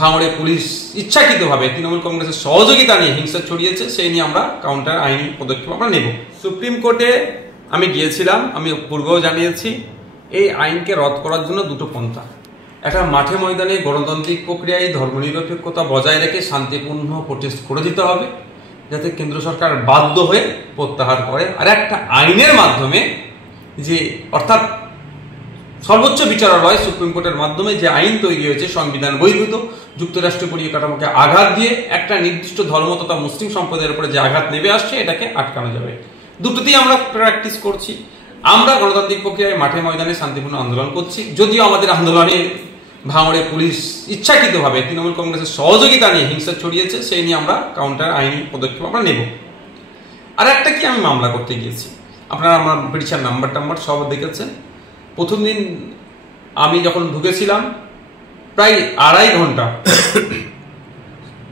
ভাঙড়ে পুলিশ ইচ্ছাকৃতভাবে তৃণমূল কংগ্রেসের সহযোগিতা নিয়ে হিংসা ছড়িয়েছে, সেই নিয়ে আমরা কাউন্টার আইনি পদক্ষেপ আমরা নেব। সুপ্রিম কোর্টে আমি গিয়েছিলাম, আমি পূর্বেও জানিয়েছি এই আইনকে রদ করার জন্য দুটো পন্থা। একটা মাঠে ময়দানে গণতান্ত্রিক প্রক্রিয়ায় ধর্মনিরপেক্ষতা বজায় রেখে শান্তিপূর্ণ প্রোটেস্ট করে দিতে হবে, যাতে কেন্দ্র সরকার বাধ্য হয়ে প্রত্যাহার করে। আর একটা আইনের মাধ্যমে যে অর্থাৎ সর্বোচ্চ বিচারালয় সুপ্রিম কোর্টের মাধ্যমে যে আইন তৈরি হয়েছে সংবিধান বহির্ভূত, যুক্তরাষ্ট্রীয় পরিকাঠামোকে আঘাত দিয়ে একটা নির্দিষ্ট ধর্ম তথা মুসলিম সম্প্রদায়ের উপরে যে আঘাত নেমে আসছে এটাকে আটকানো যাবে। দুটোতেই আমরা প্র্যাকটিস করছি। আমরা গণতান্ত্রিক প্রক্রিয়ায় মাঠে ময়দানে শান্তিপূর্ণ আন্দোলন করছি, যদিও আমাদের আন্দোলনে ভাঙড়ে পুলিশ ইচ্ছাকৃতভাবে তৃণমূল কংগ্রেসের সহযোগিতা নিয়ে হিংসা ছড়িয়েছে, সেই নিয়ে আমরা কাউন্টার আইনি পদক্ষেপ আমরা নেব। আর একটা কি, আমি মামলা করতে গিয়েছি, আপনারা আমার পিটিশন নাম্বার সব দেখেছেন। প্রথম দিন আমি যখন ঢুকেছিলাম প্রায় 2.5 ঘন্টা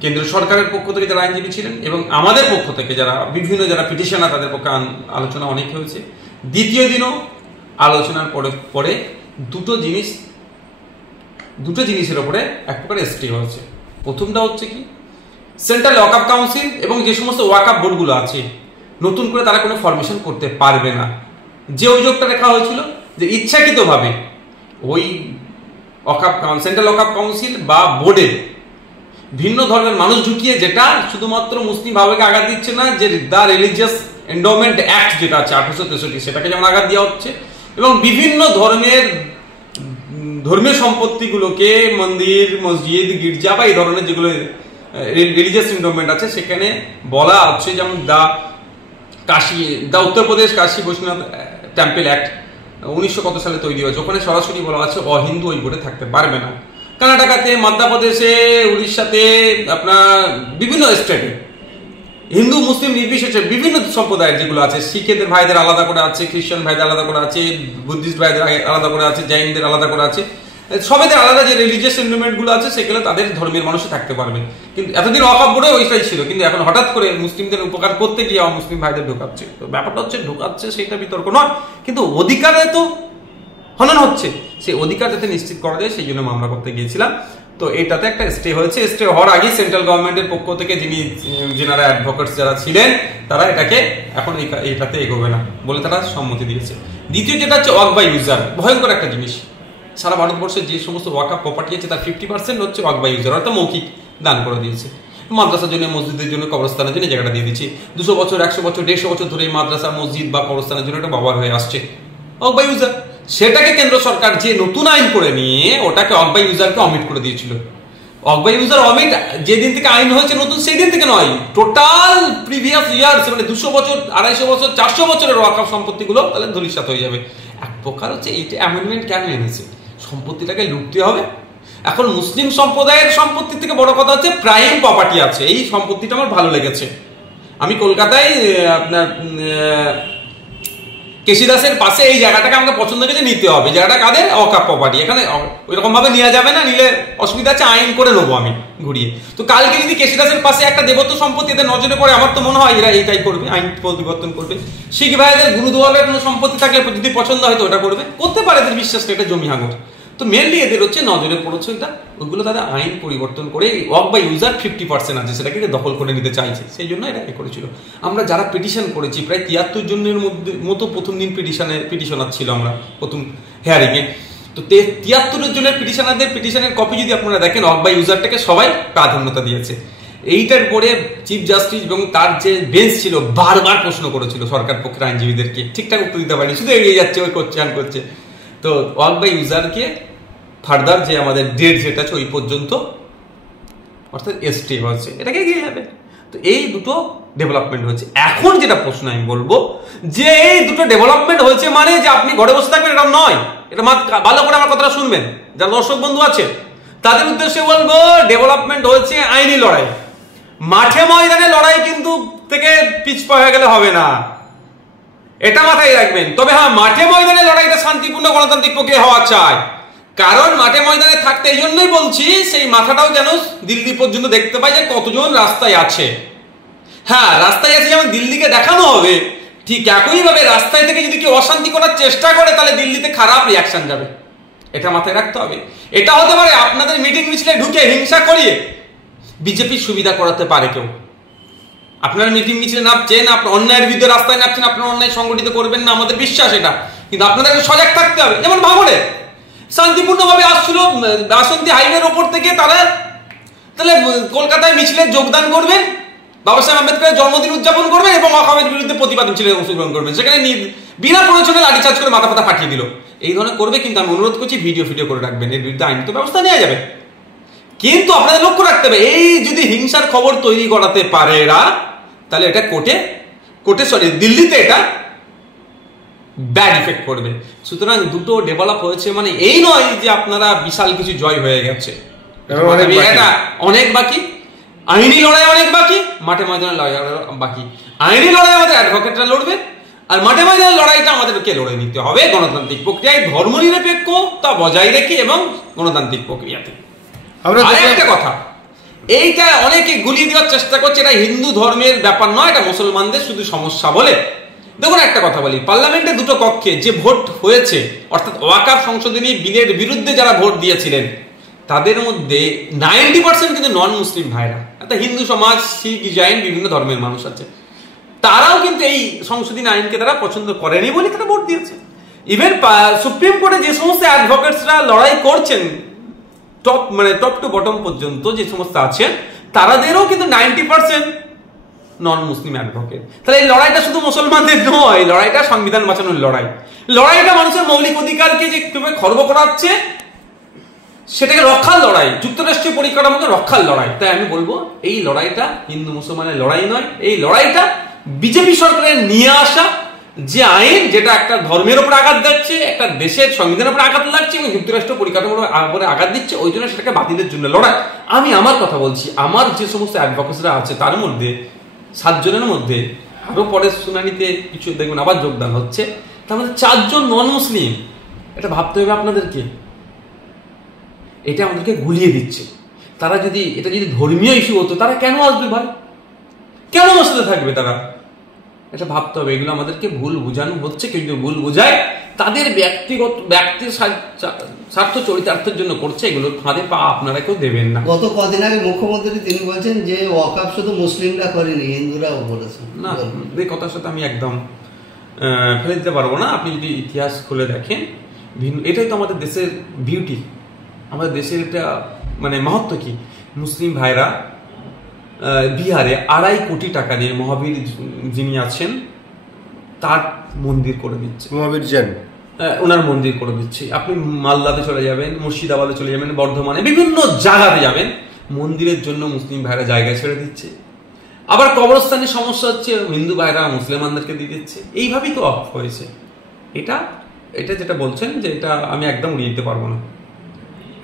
কেন্দ্র সরকারের পক্ষ থেকে যারা আইনজীবী ছিলেন এবং আমাদের পক্ষ থেকে যারা বিভিন্ন যারা পিটিশনার তাদের পক্ষে আলোচনা অনেক হয়েছে। দ্বিতীয় দিনও আলোচনার পরে দুটো জিনিসের উপরে এক প্রকার স্টে হয়েছে। প্রথমটা হচ্ছে কি, সেন্ট্রাল ওয়াকফ কাউন্সিল এবং যে সমস্ত ওয়াকফ বোর্ডগুলো আছে নতুন করে তারা কোনো ফরমেশন করতে পারবে না। যে অভিযোগটা রেখা হয়েছিল যে ইচ্ছাকৃতভাবে ওই সেন্ট্রাল ওয়াকফ কাউন্সিল বা বোর্ডে ভিন্ন ধর্মের মানুষ ঢুকিয়ে, যেটা শুধুমাত্র মুসলিম ভাবেকে আঘাত দিচ্ছে না, যে দ্য রিলিজিয়াস এন্ডোমেন্ট অ্যাক্ট যেটা আছে 1863 সেটাকে যেমন আঘাত দেওয়া হচ্ছে, এবং বিভিন্ন ধর্মীয় সম্পত্তিগুলোকে মন্দির, মসজিদ, গির্জা বা এই ধরনের যেগুলো রিলিজিয়াস এন্ডোমেন্ট আছে সেখানে বলা হচ্ছে, যেমন দ্য উত্তরপ্রদেশ কাশী বৈষ্ণব টেম্পল অ্যাক্ট 1900 কত সালে তৈরি হয়েছে, ওখানে সরাসরি বলা আছে অহিন্দু ওই বোর্ডে থাকতে পারবে না। কর্ণাটকাতে, মধ্যপ্রদেশে, উড়িষ্যাতে, আপনার বিভিন্ন স্টেটে হিন্দু মুসলিম নির্বিশেষে বিভিন্ন সম্প্রদায়ের যেগুলো আছে, শিখেদের ভাইদের আলাদা করে আছে, খ্রিস্টান ভাইদের আলাদা করে আছে, বুদ্ধিস্ট ভাইদের আলাদা করে আছে, জৈনদের আলাদা করে আছে, সবাইদের আলাদা যে রিলিজিয়াস সেন্টিমেন্ট গুলো আছে সেগুলো তাদের ধর্মের মানুষই থাকতে পারবে। কিন্তু এতদিন ওয়াকফ বোর্ডে ওইটাই ছিল, কিন্তু এখন হঠাৎ করে মুসলিমদের উপকার করতে গিয়ে মুসলিম ভাইদের ঢোকাচ্ছে। তো ব্যাপারটা হচ্ছে ঢোকাচ্ছে সেটা বিতর্ক নয়, কিন্তু অধিকারে তো হনন হচ্ছে, সেই অধিকার যাতে নিশ্চিত করা যায় সেই জন্য মামলা করতে গিয়েছিলাম। তো এটাতে একটা স্টে হয়েছে। স্টে হওয়ার আগে সেন্ট্রাল গভর্নমেন্টের পক্ষ থেকে যিনারা অ্যাডভোকেটস যারা ছিলেন তারা এটাকে এখন এটাতে এগোবে না বলে তারা সম্মতি দিয়েছে। দ্বিতীয় যেটা হচ্ছে ওয়াকফ বাই ইউজার, ভয়ঙ্কর একটা জিনিস। সারা ভারতবর্ষে যে সমস্ত ওয়াকফ প্রপার্টি আছে তার 50% হচ্ছে ওয়াকফ বাই ইউজার, অর্থাৎ মৌখিক দান করে দিয়েছে। মাদ্রাসার জন্য, মসজিদের জন্য, কবরস্থানের জন্য জায়গাটা দিয়ে দিচ্ছি। 200 বছর, 100 বছর, 150 বছর ধরে মাদ্রাসা, মসজিদ বা কবরস্থানের জন্য একটা ব্যবহার হয়ে আসছে ওয়াকফ বাই ইউজার। সেটাকে কেন্দ্র সরকার যে নতুন আইন করে নিয়ে ওটাকে ওয়াকফ বাই ইউজারকে অমিট করে দিয়েছিল। ওয়াকফ বাই ইউজার অমিট যেদিন থেকে আইন হয়েছে নতুন, সেই দিন থেকে নয়, টোটাল প্রিভিয়াস ইয়ার্স, মানে 200 বছর, 250 বছর, 400 বছরের ওয়াকফ সম্পত্তিগুলো তাহলে ধূলিসাৎ হয়ে যাবে। এক প্রকার হচ্ছে এইটা অ্যামেন্ডমেন্ট কেন এনেছে, সম্পত্তিটাকে লুটতে হবে। এখন মুসলিম সম্প্রদায়ের সম্পত্তি থেকে বড় কথা হচ্ছে প্রাইম প্রপার্টি আছে, এই সম্পত্তিটা আমার ভালো লেগেছে। আমি কলকাতায় আপনার কেশিদাসের পাশে এই জায়গাটাকে আমাকে পছন্দ হয়েছে, নিতে হবে। জায়গাটা কাদের? ওয়াকফ প্রপার্টি। এখানে ওইরকম ভাবে নেওয়া যাবে না, নিলে অসুবিধা আছে, আইন করে নেবো আমি ঘুরিয়ে। তো কালকে যদি কেশিদাসের পাশে একটা দেবত্ব সম্পত্তি এদের নজরে পড়ে, আমার তো মনে হয় এরা এইটাই করবে, আইন পরিবর্তন করবে। শিখ ভাইদের গুরুদুয়ারের কোনো সম্পত্তি থাকলে যদি পছন্দ হয় তো ওটা করতে পারে, এদের বিশ্বাস এটা জমি হাঙর। তো মেনলি এদের হচ্ছে নজরে পড়েছে এটা, ওইগুলো তাদের আইন পরিবর্তন করে ওয়াকফ বাই ইউজার 50% আছে সেটাকে দখল করে নিতে চাইছে, সেই জন্য এটা করেছিল। আমরা যারা পিটিশন করেছি প্রায় 73 জনের মতো প্রথম দিন পিটিশনার ছিল আমরা প্রথম হেয়ারিংয়ে। তো 73 জনের পিটিশনের কপি যদি আপনারা দেখেন, ওয়াকফ বাই ইউজারটাকে সবাই প্রাধান্যতা দিয়েছে। এইটার পরে চিফ জাস্টিস এবং তার যে বেঞ্চ ছিল বারবার প্রশ্ন করেছিল সরকার পক্ষের আইনজীবীদেরকে, ঠিকঠাক উত্তর দিতে পারেনি, শুধু এড়িয়ে যাচ্ছে, ওই করছে আন করছে। তো ওয়াকফ বাই ইউজারকে ফার্দার যে আমাদের ডেট যেটা আছে ওই পর্যন্ত অর্থাৎ স্টে হচ্ছে, এটাকে এগিয়ে যাবে। তো এই দুটো ডেভেলপমেন্ট হয়েছে। এখন যেটা প্রশ্ন আমি বলবো যে এই দুটো ডেভেলপমেন্ট হয়েছে মানে যে আপনি ঘরে বসে থাকবেন এটা নয়, এটা ভালো করে আমার কথাটা শুনবেন। যারা দর্শক বন্ধু আছে তাদের উদ্দেশ্যে বলবো, ডেভেলপমেন্ট হয়েছে আইনি লড়াই, মাঠে ময়দানে লড়াই কিন্তু থেকে পিছপা হয়ে গেলে হবে না, এটা মাথায় রাখবেন। তবে হ্যাঁ, মাঠে ময়দানে লড়াইটা শান্তিপূর্ণ গণতান্ত্রিক প্রক্রিয়া হওয়া চাই। কারণ মাঠে ময়দানে থাকতে এই জন্যই বলছি, সেই মাথাটাও যেন দিল্লি পর্যন্ত দেখতে পাই যে কতজন রাস্তায় আছে। হ্যাঁ, রাস্তায় আছে যেমন দিল্লিকে দেখানো হবে, ঠিক একইভাবে রাস্তায় থেকে যদি কেউ অশান্তি করার চেষ্টা করে তাহলে দিল্লিতে খারাপ রিয়াকশন যাবে। এটা মাথায় রাখতে হবে। এটা হতে পারে আপনাদের মিটিং মিছিলে ঢুকে হিংসা করিয়ে বিজেপির সুবিধা করাতে পারে কেউ। আপনারা মিটিং মিছিলে নামছেন, আপনার অন্যায়ের বিরুদ্ধে রাস্তায় নামছেন, আপনার অন্যায় সংগঠিত করবেন না, আমাদের বিশ্বাস এটা, কিন্তু আপনাদেরকে সজাগ থাকতে হবে। যেমন ভাঙড়ে শান্তিপূর্ণভাবে আসছিল বাসন্তী হাইওয়ের ওপর থেকে, তাহলে কলকাতায় মিছিলে যোগদান করবেন, বাবা সাহেব আম্বেদকরের জন্মদিন উদযাপন করবেন এবং ওয়াকফের বিরুদ্ধে প্রতিবাদ মিছিলে অংশগ্রহণ করবেন। সেখানে বিনা প্রয়োজনে লাঠিচার্জ করে মাথা ফাটা ফাটিয়ে দিল, এই ধরনের করবে। কিন্তু আমি অনুরোধ করছি ভিডিও করে রাখবেন, এর বিরুদ্ধে আইনত ব্যবস্থা নেওয়া যাবে। কিন্তু আপনাদের লক্ষ্য রাখতে হবে, এই যদি হিংসার খবর তৈরি করাতে পারে এরা, তাহলে এটা দিল্লিতে এটা ব্যাড ইফেক্ট করবে। সুতরাং দুটো ডেভেলপ হয়েছে, মানে এই নয় যে আপনারা বিশাল কিছু জয় হয়ে গেছে, এটা অনেক বাকি। আইনি লড়াই অনেক বাকি, মাঠে ময়দানে লড়াই বাকি। আইনি লড়াই আমাদের অ্যাডভোকেটরা লড়বে, আর মাঠে ময়দানের লড়াইটা আমাদেরকে লড়ে নিতে হবে গণতান্ত্রিক প্রক্রিয়ায়, ধর্মনিরপেক্ষতা বজায় রেখে এবং গণতান্ত্রিক প্রক্রিয়াতে। আরেকটা কথা, এইটা অনেকে গুলিয়ে দেওয়ার চেষ্টা করছে, এটা হিন্দু ধর্মের ব্যাপার নয়, এটা মুসলমানদের শুধু সমস্যা বলে। দেখুন একটা কথা বলি, পার্লামেন্টে দুটো কক্ষে যে ভোট হয়েছে, অর্থাৎ ওয়াকফ সংশোধনী বিলের বিরুদ্ধে যারা ভোট দিয়েছিলেন তাদের মধ্যে 90% কিন্তু নন মুসলিম ভাইরা, একটা হিন্দু সমাজ, শিখ, জৈন, বিভিন্ন ধর্মের মানুষ আছে, তারাও কিন্তু এই সংশোধনী আইনকে তারা পছন্দ করেনি বলে তারা ভোট দিয়েছে। ইভেন সুপ্রিম কোর্টে যে সমস্ত অ্যাডভোকেটসরা লড়াই করছেন, টপ টু বটম পর্যন্ত যে সমস্ত আছেন, তাদেরও কিন্তু 90% নন মুসলিম অ্যাডভোকেট। তাহলে এই লড়াইটা শুধু মুসলমানদের নয়, লড়াইটা সংবিধান বাঁচানোর লড়াই, লড়াইটা মানুষের মৌলিক অধিকারকে যে কিভাবে খর্ব করাচ্ছে সেটাকে রক্ষার লড়াই, যুক্তরাষ্ট্রীয় পরিকাঠামোকে রক্ষার লড়াই। তাই আমি বলবো এই লড়াইটা হিন্দু মুসলমানের লড়াই নয়, এই লড়াইটা বিজেপি সরকারের নিয়ে আসা যে আইন, যেটা একটা ধর্মের উপর আঘাত দিচ্ছে, একটা দেশের সংবিধানের উপর আঘাত লাগছে এবং যুক্তরাষ্ট্র পরিকাঠামোর উপরে আঘাত দিচ্ছে, ওই জন্য সেটাকে বাতিলের জন্য লড়াই। আমি আমার কথা বলছি, আমার যে সমস্ত অ্যাডভোকেটসরা আছে তার মধ্যে 7 জনের মধ্যে আরো পরের শুনানিতে কিছু দেখবেন আবার যোগদান হচ্ছে, তার মধ্যে 4 জন নন মুসলিম। এটা ভাবতে হবে আপনাদেরকে, এটা আমাদেরকে গুলিয়ে দিচ্ছে। এটা যদি ধর্মীয় ইস্যু হতো, তারা কেন আসবে ভাই, কেন আমার সাথে থাকবে তারা? এটা ভাবতে হবে। এগুলো আমাদেরকে ভুল বোঝানো হচ্ছে, কিন্তু ভুল বোঝায় তাদের ব্যক্তির স্বার্থ চরিতার্থের জন্য করছে, এগুলো ফাঁদে পা আপনারা কেউ দেবেন না। গত কদিন আগে মুখ্যমন্ত্রী তিনি বলছেন যে ওয়াকফ শুধু মুসলিমরা করেনি, হিন্দুরাও করেছে। না, এই কথার সাথে আমি একদম ফেলে দিতে পারবো না। আপনি যদি ইতিহাস খুলে দেখেন, এটাই তো আমাদের দেশের বিউটি, আমাদের দেশের এটা মানে মাহাত্ম্য কি। মুসলিম ভাইরা বিহারে 2.5 কোটি টাকা দিয়ে মহাবীর যিনি আছেন তার মন্দির করে দিচ্ছে, মহাবীর জেন ওনার মন্দির করে দিচ্ছে। আপনি মালদাতে চলে যাবেন, মুর্শিদাবাদে চলে যাবেন, বর্ধমানে, বিভিন্ন জায়গাতে যাবেন, মন্দিরের জন্য মুসলিম ভাইরা জায়গা ছেড়ে দিচ্ছে। আবার কবরস্থানের সমস্যা হচ্ছে, হিন্দু ভাইরা মুসলমানদেরকে দিয়ে দিচ্ছে। এইভাবেই তো অফ হয়েছে। এটা যেটা বলছেন যে এটা আমি একদম উড়িয়ে দিতে পারবো না।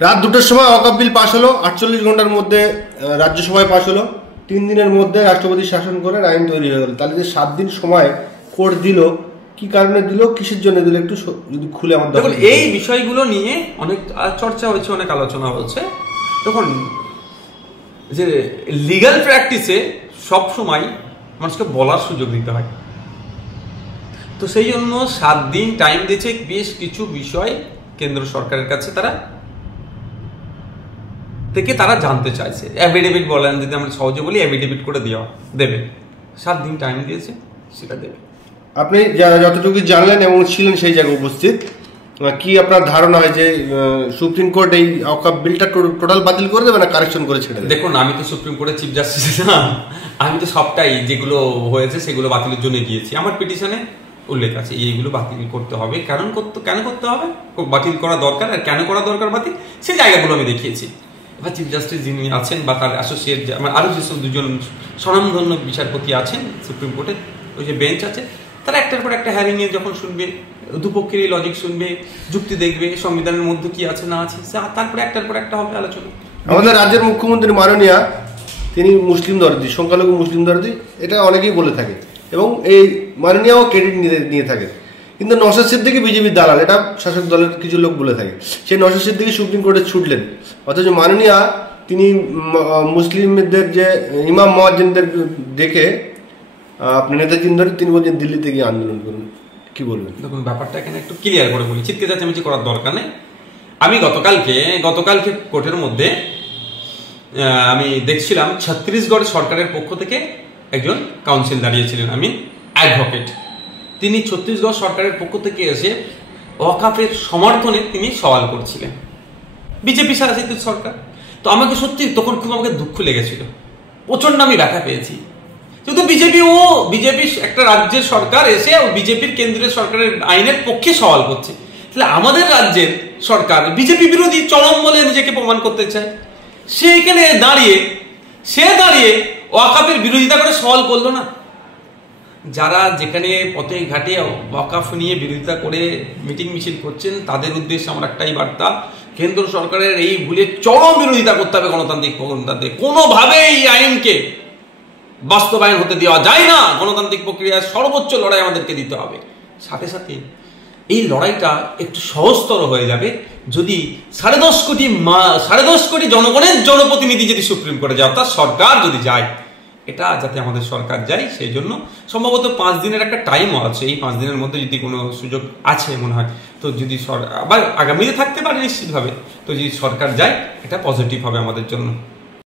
রাত 2টার সময় ওয়াকফ বিল পাশ হলো, 48 ঘন্টার মধ্যে রাজ্যসভায় পাশ হলো, 3 দিনের মধ্যে রাষ্ট্রপতি শাসন করেন, আইন তৈরি হয়ে গেল। তাহলে যে 7 দিন সময় কোর্ট দিল, কি কারণে দিল, কিসের জন্য দিল, একটু যদি খুলে আমার দেখুন। এই বিষয়গুলো নিয়ে অনেক চর্চা হয়েছে, অনেক আলোচনা হচ্ছে। তখন যে লিগ্যাল প্র্যাকটিসে সব সময় মানুষকে বলার সুযোগ দিতে হয়, তো সেই জন্য 7 দিন টাইম দিয়েছে। বেশ কিছু বিষয় কেন্দ্র সরকারের কাছে তারা জানতে চাইছে। অ্যাফিডেভিট বলেন, যদি আমরা সহজে বলি, অ্যাফিডেভিট করে দেবে। 7 দিন টাইম দিয়েছে, সেটা দেবে। আপনি যতটুকু জানলেন এবং ছিলেন সেই জায়গায় উপস্থিত, কি আপনার ধারণা হয় যে সুপ্রিম কোর্ট এই ওয়াকফ বিলটা টোটাল বাতিল করে দেবে না কারেকশন করে ছেড়ে দেবে? দেখুন, আমি তো সুপ্রিম কোর্টের চিফ জাস্টিস না, আমি তো সবটাই যেগুলো হয়েছে সেগুলো বাতিলের জন্য গিয়েছি। আমার পিটিশনে উল্লেখ আছে এইগুলো বাতিল করতে হবে, কেন করতে হবে, বাতিল করা দরকার, আর কেন করা দরকার বাতিল, সেই জায়গাগুলো আমি দেখিয়েছি। এবার চিফ জাস্টিস যিনি আছেন বা তার অ্যাসোসিয়েট, আমার আরো যেসব 2জন স্বনামধন্য বিচারপতি আছেন সুপ্রিম কোর্টের, ওই যে বেঞ্চ আছে, তারা একটার পর একটা হ্যারিং এ যখন শুনবে, দুপক্ষেরই লজিক শুনবে, যুক্তি দেখবে, সংবিধানের মধ্যে কি আছে না আছে, তারপরে একটার পর একটা হবে আলোচনা। আমাদের রাজ্যের মুখ্যমন্ত্রী মাননীয়া, তিনি মুসলিম দরদি, সংখ্যালঘু মুসলিম দরদি, এটা অনেকেই বলে থাকে এবং এই মাননীয়াও ক্রেডিট নিয়ে থাকে। কিন্তু নওশাদ সিদ্দিকী বিজেপির দালাল, এটা শাসক দলের কিছু লোক বলে থাকে। সেই নওশাদ সিদ্দিকী সুপ্রিম কোর্টে ছুটলেন, অথচ মাননীয়া তিনি মুসলিমদের যে ইমাম মুয়াজ্জিনদের দেখে আপনি নেতাজি ধরে তিনি বলছেন দিল্লিতে গিয়ে আন্দোলন করুন। কি বলবেন? দেখুন, ব্যাপারটা এখানে একটু ক্লিয়ার করে বলি, চিৎকে চেঁচামেচি করার দরকার নেই। আমি গতকালকে কোর্টের মধ্যে আমি দেখছিলাম ছত্তিশগড় সরকারের পক্ষ থেকে একজন কাউন্সিল দাঁড়িয়েছিলেন, আমি অ্যাডভোকেট। তিনি ছত্তিশগড় সরকারের পক্ষ থেকে এসে ওয়াকাফের সমর্থনে তিনি সওয়াল করছিলেন, বিজেপি শাসিত সরকার। তো আমাকে সত্যি তখন খুব আমাকে দুঃখ লেগেছিল, প্রচন্ড আমি ব্যথা পেয়েছি। যেহেতু বিজেপি একটা রাজ্যের সরকার এসে বিজেপির কেন্দ্রীয় সরকারের আইনের পক্ষে সওয়াল করছে, তাহলে আমাদের রাজ্যের সরকার বিজেপি বিরোধী চরম বলে নিজেকে প্রমাণ করতে চায়। সেইখানে দাঁড়িয়ে ওয়াকাফের বিরোধিতা করে সওয়াল করলো না। যারা যেখানে পথে ঘাটে ওয়াকাফ নিয়ে বিরোধিতা করে মিটিং মিছিল করছেন, তাদের উদ্দেশ্যে আমার একটাই বার্তা, কেন্দ্র সরকারের এই ভুলে চরম বিরোধিতা করতে হবে। গণতান্ত্রিক কোনোভাবে এই আইনকে বাস্তবায়ন হতে দেওয়া যায় না। গণতান্ত্রিক প্রক্রিয়ার সর্বোচ্চ লড়াই আমাদেরকে দিতে হবে। সাথে সাথে এই লড়াইটা একটু সহজতর হয়ে যাবে যদি 10.5 কোটি জনগণের জনপ্রতিনিধি যদি সুপ্রিম কোর্টে যায়, অর্থাৎ সরকার যদি যায়, এটা যাতে আমাদের সরকার যায়, সেই জন্য সম্ভবত 5 দিনের একটা টাইমও আছে। এই 5 দিনের মধ্যে যদি কোনো সুযোগ আছে মনে হয়, তো যদি আবার আগামীতে থাকতে পারে নিশ্চিতভাবে, তো যদি সরকার যায়, এটা পজিটিভ হবে আমাদের জন্য।